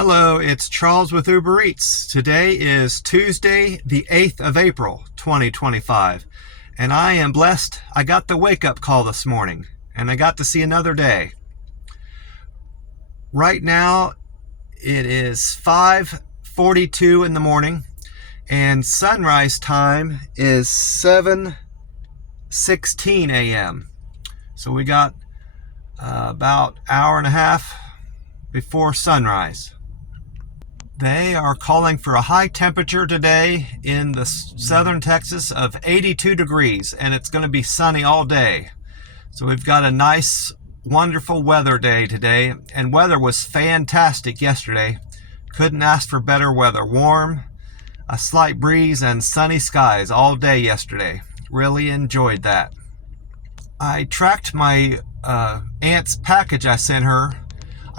Hello, it's Charles with Uber Eats. Today is Tuesday, the 8th of April, 2025, and I am blessed. I got the wake-up call this morning, and I got to see another day. Right now, it is 5:42 in the morning, and sunrise time is 7:16 a.m. So we got about an hour and a half before sunrise. They are calling for a high temperature today in the southern Texas of 82 degrees, and it's going to be sunny all day. So we've got a nice, wonderful weather day today, and weather was fantastic yesterday. Couldn't ask for better weather. Warm, a slight breeze, and sunny skies all day yesterday. Really enjoyed that. I tracked my aunt's package I sent her.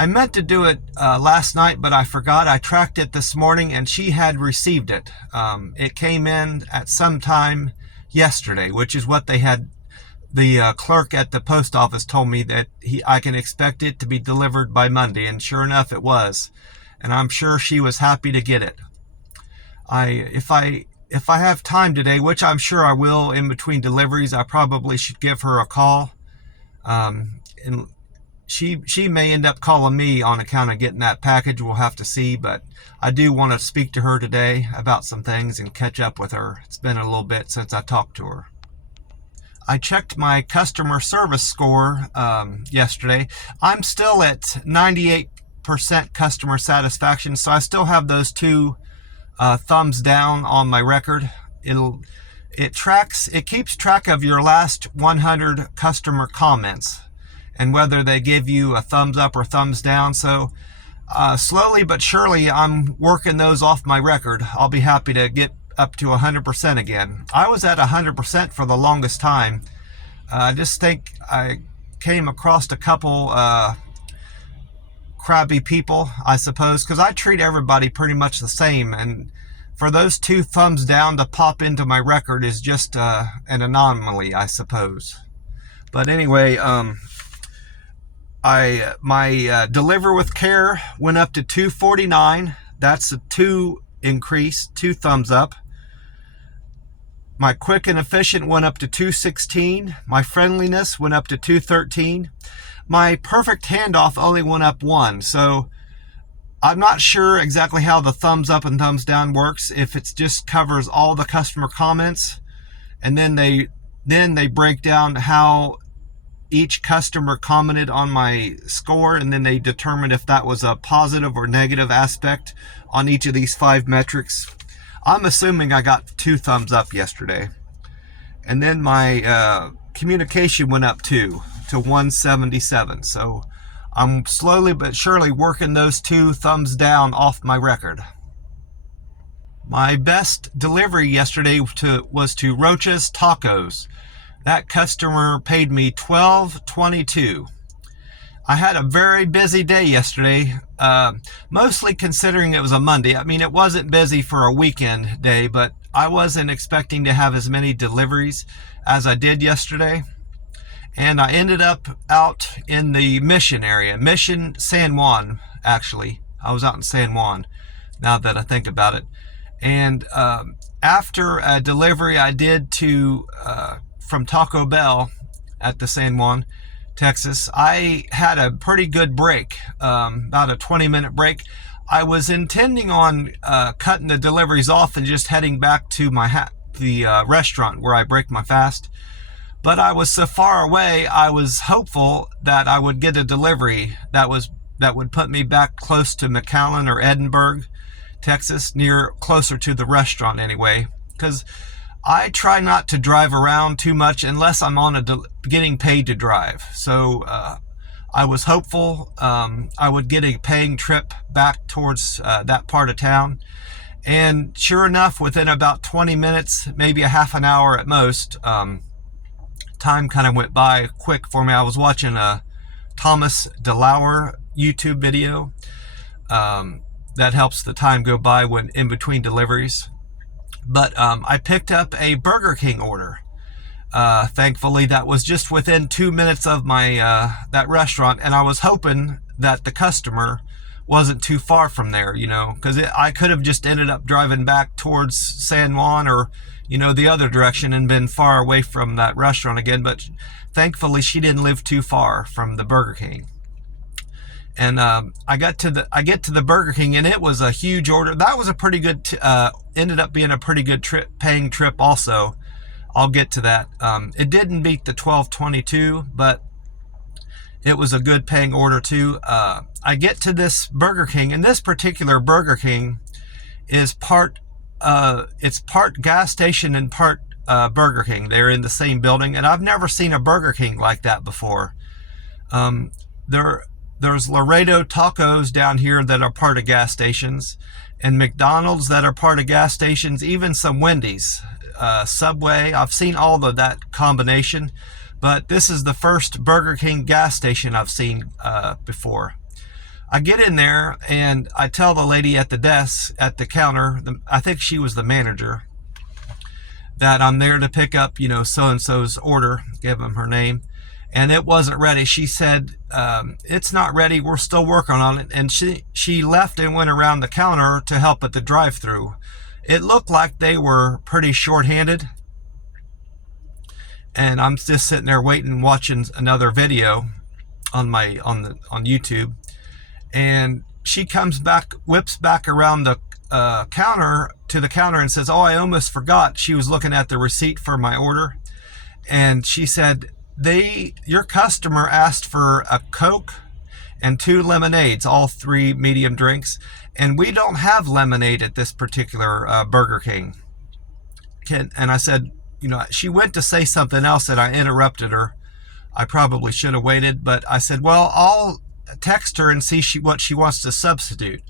I meant to do it last night, but I forgot. I tracked it this morning, and she had received it. It came in at some time yesterday, which is what they had. The clerk at the post office told me that I can expect it to be delivered by Monday, and sure enough, it was. And I'm sure she was happy to get it. If I have time today, which I'm sure I will in between deliveries, I probably should give her a call. And she may end up calling me on account of getting that package. We'll have to see, but I do want to speak to her today about some things and catch up with her. It's been a little bit since I talked to her. I checked my customer service score yesterday. I'm still at 98% customer satisfaction, so I still have those two thumbs down on my record. It keeps track of your last 100 customer comments and whether they give you a thumbs up or thumbs down. So slowly but surely, I'm working those off my record. I'll be happy to get up to 100% again. I was at 100% for the longest time. I just think I came across a couple crabby people, I suppose, because I treat everybody pretty much the same. And for those two thumbs down to pop into my record is just an anomaly, I suppose. But anyway, my deliver with care went up to 249. That's a 2 increase, 2 thumbs up. My quick and efficient went up to 216. My friendliness went up to 213. My perfect handoff only went up 1. So I'm not sure exactly how the thumbs up and thumbs down works. If it just covers all the customer comments, and then they break down how each customer commented on my score, and then they determined if that was a positive or negative aspect on each of these 5 metrics. I'm assuming I got 2 thumbs up yesterday. And then my communication went up to 177. So I'm slowly but surely working those 2 thumbs down off my record. My best delivery yesterday was to Rocha's Tacos. That customer paid me $12.22. I had a very busy day yesterday, mostly considering it was a Monday. I mean, it wasn't busy for a weekend day, but I wasn't expecting to have as many deliveries as I did yesterday. And I ended up out in the Mission area, Mission San Juan, actually. I was out in San Juan, now that I think about it. And after a delivery I did from Taco Bell at the San Juan, Texas, I had a pretty good break, about a 20-minute break. I was intending on cutting the deliveries off and just heading back to the restaurant where I break my fast. But I was so far away, I was hopeful that I would get a delivery that would put me back close to McAllen or Edinburgh, Texas, closer to the restaurant anyway, because I try not to drive around too much unless I'm on getting paid to drive. So I was hopeful I would get a paying trip back towards that part of town. And sure enough, within about 20 minutes, maybe a half an hour at most, time kind of went by quick for me. I was watching a Thomas DeLauer YouTube video. That helps the time go by when in between deliveries. But I picked up a Burger King order. Thankfully, that was just within 2 minutes of my that restaurant, and I was hoping that the customer wasn't too far from there, because I could have just ended up driving back towards San Juan or, the other direction and been far away from that restaurant again. But thankfully, she didn't live too far from the Burger King. And I get to the Burger King, and it was a huge order. That was a pretty good, ended up being a pretty good paying trip also. I'll get to that. It didn't beat the $12.22, but it was a good paying order too. I get to this Burger King, and this particular Burger King is it's part gas station and part Burger King. They're in the same building, and I've never seen a Burger King like that before. There's Laredo Tacos down here that are part of gas stations, and McDonald's that are part of gas stations, even some Wendy's, Subway. I've seen all of that combination, but this is the first Burger King gas station I've seen before. I get in there and I tell the lady at the desk, at the counter, I think she was the manager, that I'm there to pick up, so-and-so's order, give them her name. And it wasn't ready. She said, it's not ready, we're still working on it. And she left and went around the counter to help at the drive-thru. It looked like they were pretty short-handed. And I'm just sitting there waiting, watching another video on YouTube. And she comes back, whips back around the counter to the counter and says, oh, I almost forgot. She was looking at the receipt for my order. And she said, your customer asked for a Coke and 2 lemonades, all 3 medium drinks, and we don't have lemonade at this particular Burger King. And I said, she went to say something else and I interrupted her. I probably should have waited, but I said, well, I'll text her and see what she wants to substitute.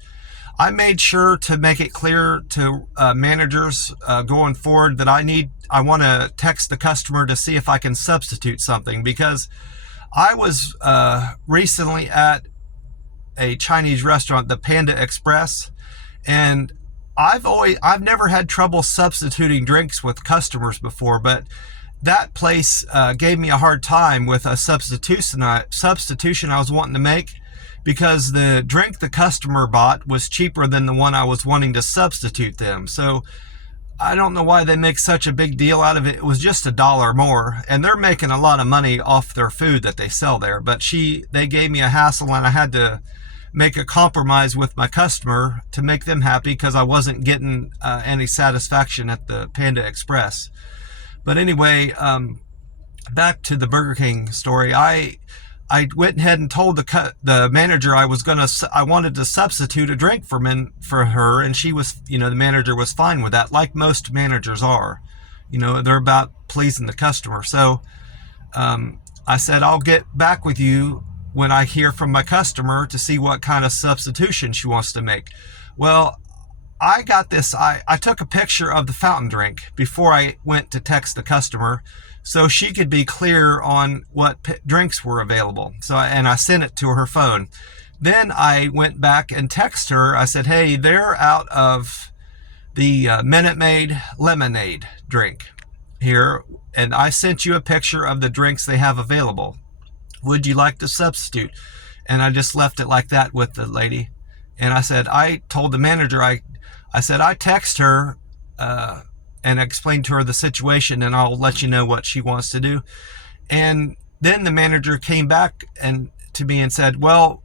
I made sure to make it clear to managers going forward that I want to text the customer to see if I can substitute something, because I was recently at a Chinese restaurant, the Panda Express, and I've never had trouble substituting drinks with customers before, but that place gave me a hard time with a substitution I was wanting to make, because the drink the customer bought was cheaper than the one I was wanting to substitute them. So I don't know why they make such a big deal out of it. It was just $1 more, and they're making a lot of money off their food that they sell there. But they gave me a hassle, and I had to make a compromise with my customer to make them happy, because I wasn't getting any satisfaction at the Panda Express. But anyway, back to the Burger King story. I went ahead and told the manager I wanted to substitute a drink for her, and she was, the manager was fine with that, like most managers are. They're about pleasing the customer. So I said, I'll get back with you when I hear from my customer to see what kind of substitution she wants to make. Well, I got this. I took a picture of the fountain drink before I went to text the customer, so she could be clear on what drinks were available. And I sent it to her phone. Then I went back and texted her. I said, hey, they're out of the Minute Maid lemonade drink here, and I sent you a picture of the drinks they have available. Would you like to substitute? And I just left it like that with the lady. And I said, I told the manager, I said, I text her and explained to her the situation, and I'll let you know what she wants to do. And then the manager came back to me and said, well,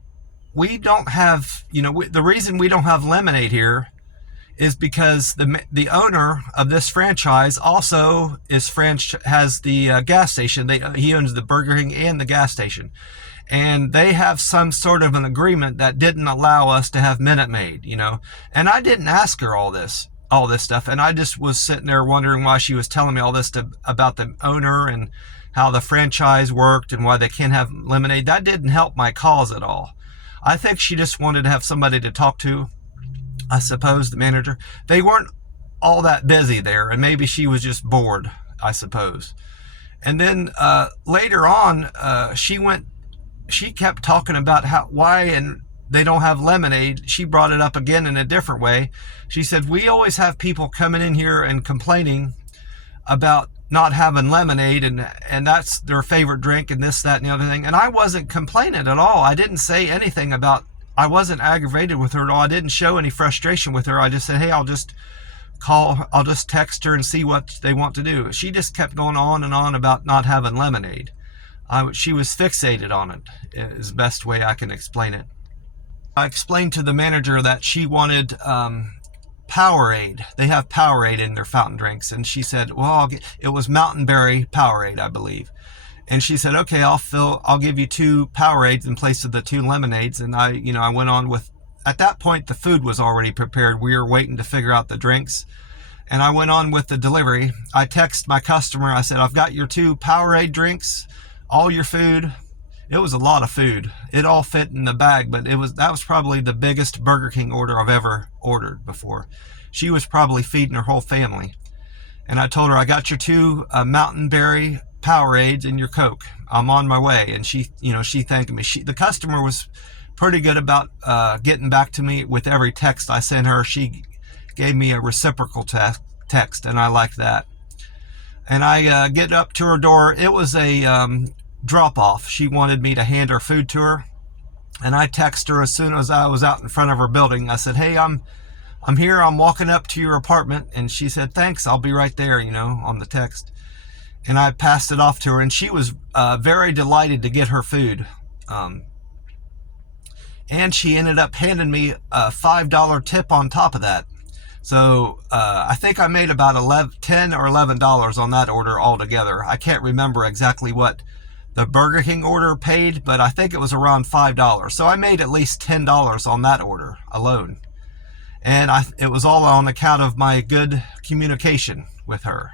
we don't have, the reason we don't have lemonade here is because the owner of this franchise also has the gas station. He owns the Burger King and the gas station. And they have some sort of an agreement that didn't allow us to have Minute Maid, And I didn't ask her all this stuff. And I just was sitting there wondering why she was telling me all this about the owner and how the franchise worked and why they can't have lemonade. That didn't help my cause at all. I think she just wanted to have somebody to talk to, I suppose, the manager. They weren't all that busy there, and maybe she was just bored, I suppose. And then later on, she kept talking about why they don't have lemonade. She brought it up again in a different way. She said, we always have people coming in here and complaining about not having lemonade, and that's their favorite drink, and this, that, and the other thing. And I wasn't complaining at all. I didn't say anything about I wasn't aggravated with her at all. I didn't show any frustration with her. I just said, hey, I'll just text her and see what they want to do. She just kept going on and on about not having lemonade. She was fixated on it, is the best way I can explain it. I explained to the manager that she wanted Powerade. They have Powerade in their fountain drinks. And she said, well, it was Mountain Berry Powerade, I believe. And she said, okay, I'll give you 2 Powerades in place of the 2 lemonades. And I went on with, at that point, the food was already prepared. We were waiting to figure out the drinks. And I went on with the delivery. I texted my customer. I said, I've got your 2 Powerade drinks, all your food. It was a lot of food. It all fit in the bag, but that was probably the biggest Burger King order I've ever ordered before. She was probably feeding her whole family. And I told her, I got your 2 Mountain Berry Powerades and your Coke. I'm on my way. And she thanked me. The customer was pretty good about getting back to me with every text I sent her. She gave me a reciprocal text, and I liked that. And I get up to her door. It was a drop-off. She wanted me to hand her food to her. And I texted her as soon as I was out in front of her building. I said, hey, I'm here. I'm walking up to your apartment. And she said, thanks. I'll be right there, on the text. And I passed it off to her. And she was very delighted to get her food. And she ended up handing me a $5 tip on top of that. So I think I made about $10 or $11 on that order altogether. I can't remember exactly what the Burger King order paid, but I think it was around $5. So I made at least $10 on that order alone. And it was all on account of my good communication with her.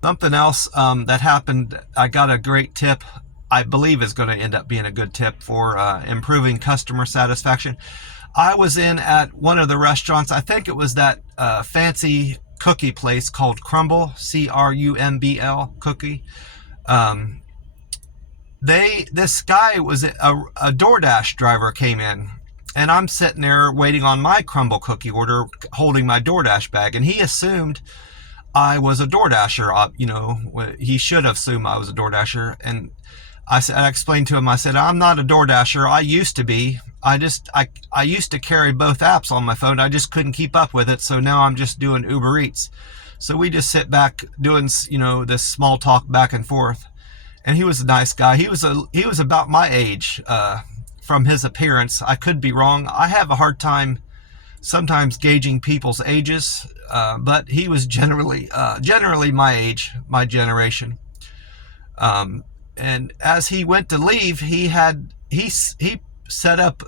Something else that happened, I got a great tip. I believe is going to end up being a good tip for improving customer satisfaction. I was in at one of the restaurants. I think it was that fancy cookie place called Crumbl, C-R-U-M-B-L, cookie. This guy was a DoorDash driver came in, and I'm sitting there waiting on my Crumbl cookie order, holding my DoorDash bag, and he assumed I was a DoorDasher. He should have assumed I was a DoorDasher, and I explained to him, I said, I'm not a DoorDasher. I used to be. I used to carry both apps on my phone. I just couldn't keep up with it. So now I'm just doing Uber Eats. So we just sit back doing, this small talk back and forth. And he was a nice guy. He was about my age, from his appearance. I could be wrong. I have a hard time sometimes gauging people's ages. But he was generally my age, my generation. And as he went to leave, he set up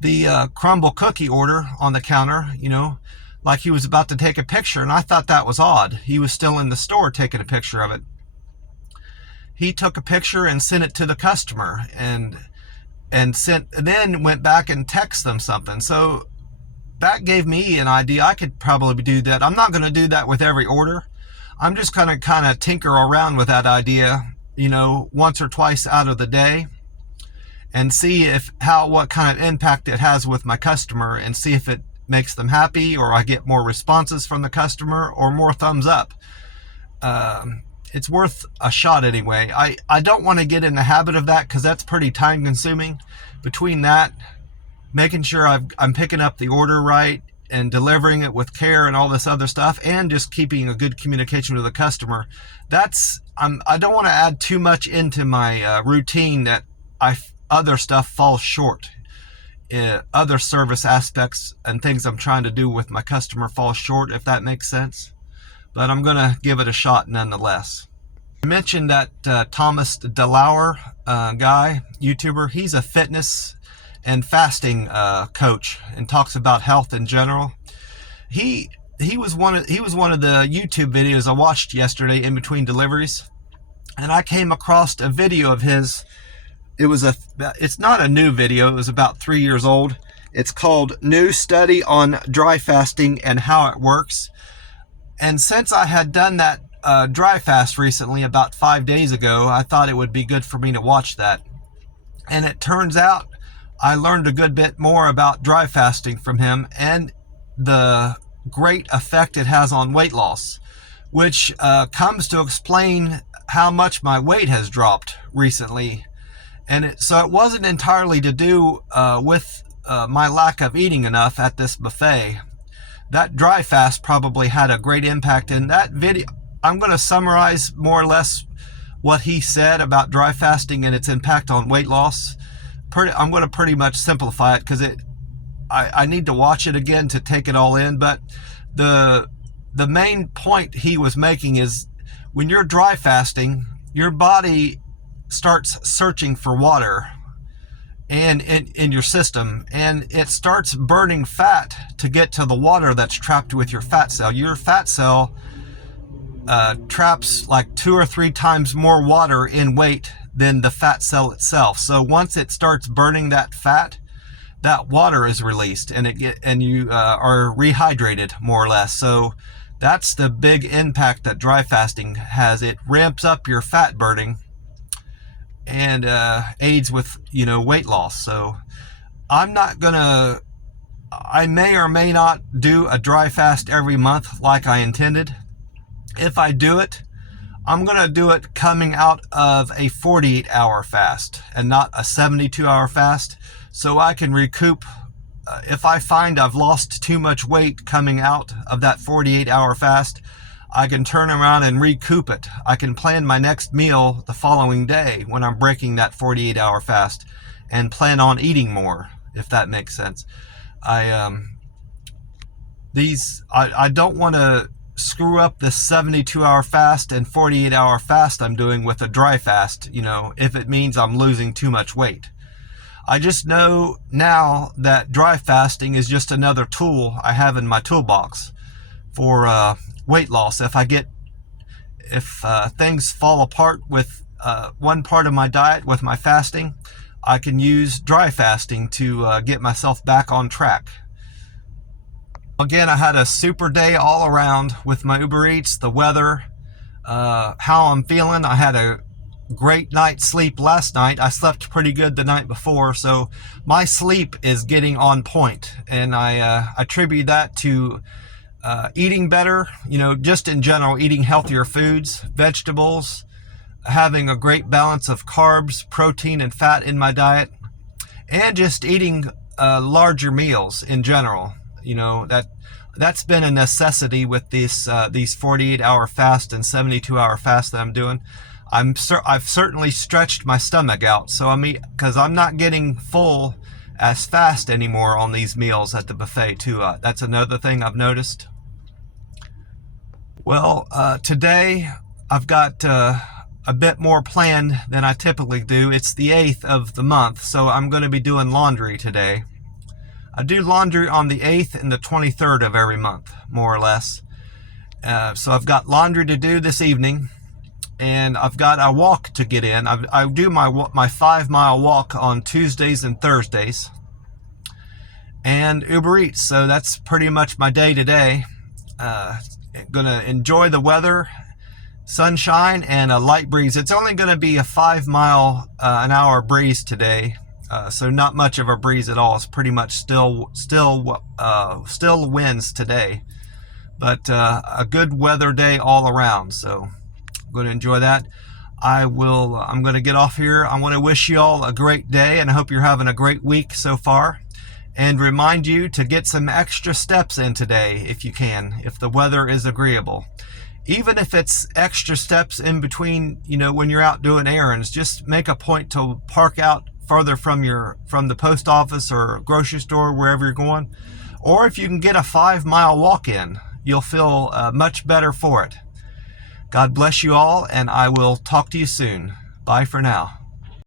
the Crumbl cookie order on the counter, like he was about to take a picture. And I thought that was odd. He was still in the store taking a picture of it. He took a picture and sent it to the customer and then went back and texted them something. So that gave me an idea. I could probably do that. I'm not going to do that with every order. I'm just going to kind of tinker around with that idea, once or twice out of the day, and see what kind of impact it has with my customer, and see if it makes them happy, or I get more responses from the customer, or more thumbs up. It's worth a shot anyway. I don't want to get in the habit of that, because that's pretty time consuming. Between that, making sure I'm picking up the order right and delivering it with care and all this other stuff, and just keeping a good communication with the customer, I don't want to add too much into my routine that other stuff falls short. Other service aspects and things I'm trying to do with my customer fall short, if that makes sense. But I'm going to give it a shot nonetheless. I mentioned that Thomas DeLauer guy, YouTuber. He's a fitness and fasting coach, and talks about health in general. He was one of the YouTube videos I watched yesterday in between deliveries, and I came across a video of his. It's not a new video. It was about 3 years old. It's called New Study on Dry Fasting and How It Works. And since I had done that dry fast recently, about 5 days ago, I thought it would be good for me to watch that. And it turns out I learned a good bit more about dry fasting from him, and the great effect it has on weight loss, which comes to explain how much my weight has dropped recently. And so it wasn't entirely to do with my lack of eating enough at this buffet. That dry fast probably had a great impact. In that video, I'm going to summarize more or less what he said about dry fasting and its impact on weight loss. I'm going to pretty much simplify it because I need to watch it again to take it all in. But the main point he was making is when you're dry fasting, your body starts searching for water and in your system, and it starts burning fat to get to the water that's trapped with your fat cell. Your fat cell traps like 2 or 3 times more water in weight than the fat cell itself. So once it starts burning that fat, that water is released, and you are rehydrated more or less. So that's the big impact that dry fasting has. It ramps up your fat burning and aids with weight loss. So I may or may not do a dry fast every month like I intended. If I do it, I'm gonna do it coming out of a 48-hour fast and not a 72-hour fast, so I can recoup. If I find I've lost too much weight coming out of that 48-hour fast, I can turn around and recoup it. I can plan my next meal the following day when I'm breaking that 48-hour fast and plan on eating more, if that makes sense. I don't want to screw up the 72-hour fast and 48-hour fast I'm doing with a dry fast, if it means I'm losing too much weight. I just know now that dry fasting is just another tool I have in my toolbox for weight loss. If things fall apart with one part of my diet, with my fasting, I can use dry fasting to get myself back on track. Again, I had a super day all around with my Uber Eats, the weather, how I'm feeling. I had a great night's sleep last night. I slept pretty good the night before, so my sleep is getting on point, and I attribute that to eating better, just in general, eating healthier foods, vegetables, having a great balance of carbs, protein, and fat in my diet, and just eating larger meals in general. That's been a necessity with these 48-hour fast and 72-hour fast that I'm doing. I've certainly stretched my stomach out, so because I'm not getting full as fast anymore on these meals at the buffet too. That's another thing I've noticed. Well, today I've got a bit more planned than I typically do. It's the 8th of the month, so I'm going to be doing laundry today. I do laundry on the 8th and the 23rd of every month, more or less. So I've got laundry to do this evening, and I've got a walk to get in. I do my 5-mile walk on Tuesdays and Thursdays, and Uber Eats. So that's pretty much my day today. Gonna enjoy the weather, sunshine, and a light breeze. It's only going to be a 5-mile an hour breeze today, so not much of a breeze at all. It's pretty much still winds today, but a good weather day all around. So I'm going to enjoy that. I'm going to get off here. I want to wish you all a great day, and I hope you're having a great week so far, and remind you to get some extra steps in today if you can, if the weather is agreeable. Even if it's extra steps in between, when you're out doing errands, just make a point to park out further from the post office or grocery store, wherever you're going. Or if you can get a 5-mile walk in, you'll feel much better for it. God bless you all, and I will talk to you soon. Bye for now.